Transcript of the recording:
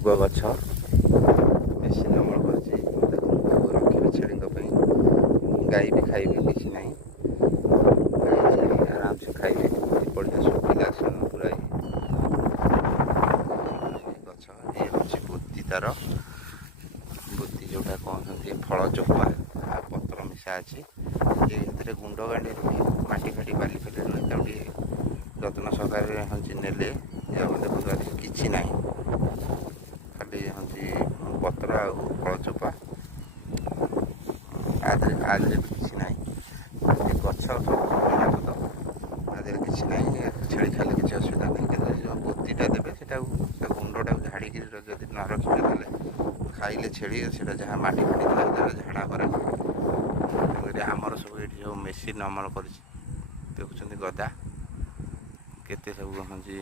ମୁଗ ଗଛ ମେସିନ୍ ଅମଳ କରିଛି। ତାକୁ ରଖିବେ ଛେଳିଙ୍କ ପାଇଁ। ଗାଈ ବି ଖାଇବେ, କିଛି ନାହିଁ। ଗାଈ ଛେଳି ଆରାମସେ ଖାଇବେ। ବଢ଼ିଆ ଶୁଖିଲା ପୁରା ଗଛ। ଇଏ ହେଉଛି ବୋତି, ତାର ବୋତି ଯେଉଁଟା କହୁଛନ୍ତି ଫଳ ଚୋପା ଆଉ ପତ୍ର ମିଶା ଅଛି। ଏଥିରେ ଗୁଣ୍ଡ ଗାଣ୍ଡି ରୁହେ, ମାଟି ଫାଟି ବାଲି ଫାଲି ରୁହେ। ତାକୁ ଟିକେ ଯତ୍ନ ସହକାରେ ହେଉଛି ନେଲେ ଦେଖନ୍ତୁ ଆଜି କିଛି ନାହିଁ, ଖାଲି ହେଉଛି ପତ୍ର ଆଉ ଫଳ ଚୋପା। ଆ ଦେହରେ ବି କିଛି ନାହିଁ। ଗଛ ଆ ଦେହରେ କିଛି ନାହିଁ। ଛେଳି ଖାଇଲେ କିଛି ଅସୁବିଧା ନାହିଁ। କିନ୍ତୁ ଯେଉଁ ବୋତିଟା ଦେବେ ସେଟାକୁ, ତା ଗୁଣ୍ଡଟାକୁ ଝାଡ଼ିକି ଯଦି ନ ରଖିବେ ତାହେଲେ ଖାଇଲେ ଛେଳି ସେଇଟା ଯାହା ମାଟି ଫାଟି ଥାଏ ଝାଡ଼ା କରେ। ତେଣୁକରି ଆମର ସବୁ ଏଠି ସବୁ ମେସିନ୍ ଅମଳ କରିଛି। ଦେଖୁଛନ୍ତି ଗଦା କେତେ ସବୁ ହେଉଛି।